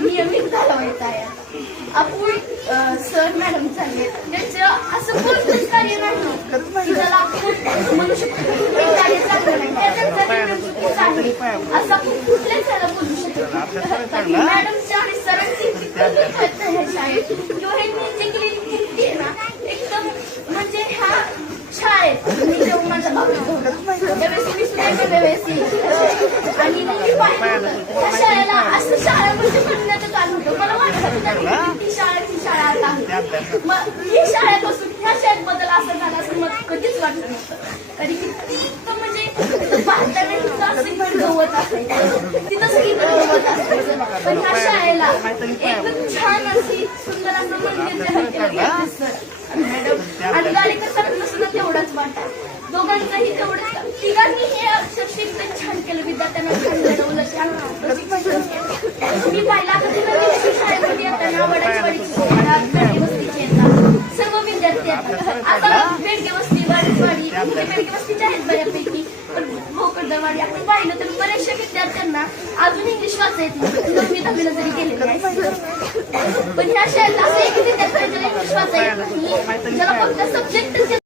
नियमित घालवायचा आहे. आपण सर मॅडम चालले त्यांचं असं कोणतंच कार्य नाही की त्याला आपण म्हणू शकतो हे कार्य चांगलं नाही, त्याचं चुकीचं आहे असं आपण कुठल्याच त्याला बोलू शकतो. मॅडमच्या आणि सरांची ह्या शाळेत किंवा हे जे केली आहे ना एकदम म्हणजे ह्या शाळेत मी जेव्हा माझा भाऊ त्यावेळेस मी सुद्धा व्यवस्थित आणि मी पाहिलं त्या शाळेला असं शाळा म्हणजे म्हणण्याचं कारण होतं. मला वाटतं ती शाळा आता आहे मग ही शाळेपासून ह्या शाळेत बदल असं झाला असं मला कधीच वाटलं नसतं. कारण की ती म्हणजे पाहताना तिथं असं गवत असायचं, तिथं सगळीकडे गवत असायचं, पण ह्या शाळेला एकदम छान अशी सुंदर असं मंदिर तयार केलं सर मॅडम आणि गाडीकर सरांना सुद्धा तेवढाच वाटा. दोघांचंही तेवढंच, तिघांनी हे अक्षरशः एकदम छान केलं. विद्यार्थ्यांना छान घडवलं, छान मी पाहिला कधी शाळेमध्ये येताना वडाचीवाडीची वस्तीचे येतात सर्व विद्यार्थी येतात. आता बेडगे वस्ती वाडीचवाडी बेडगे वस्तीचे आहेत बऱ्यापैकी, पण भोकरदवाडी आपण पाहिलं तर बऱ्याचशा विद्यार्थ्यांना अजून इंग्लिश वाचायला येत नाही, 9वी-10वीला जरी गेलेले आहे. पण ह्या शाळेत असं एक विद्यार्थ्यांना इंग्लिश वाचायला येत नाही, ज्याला फक्त सब्जेक्ट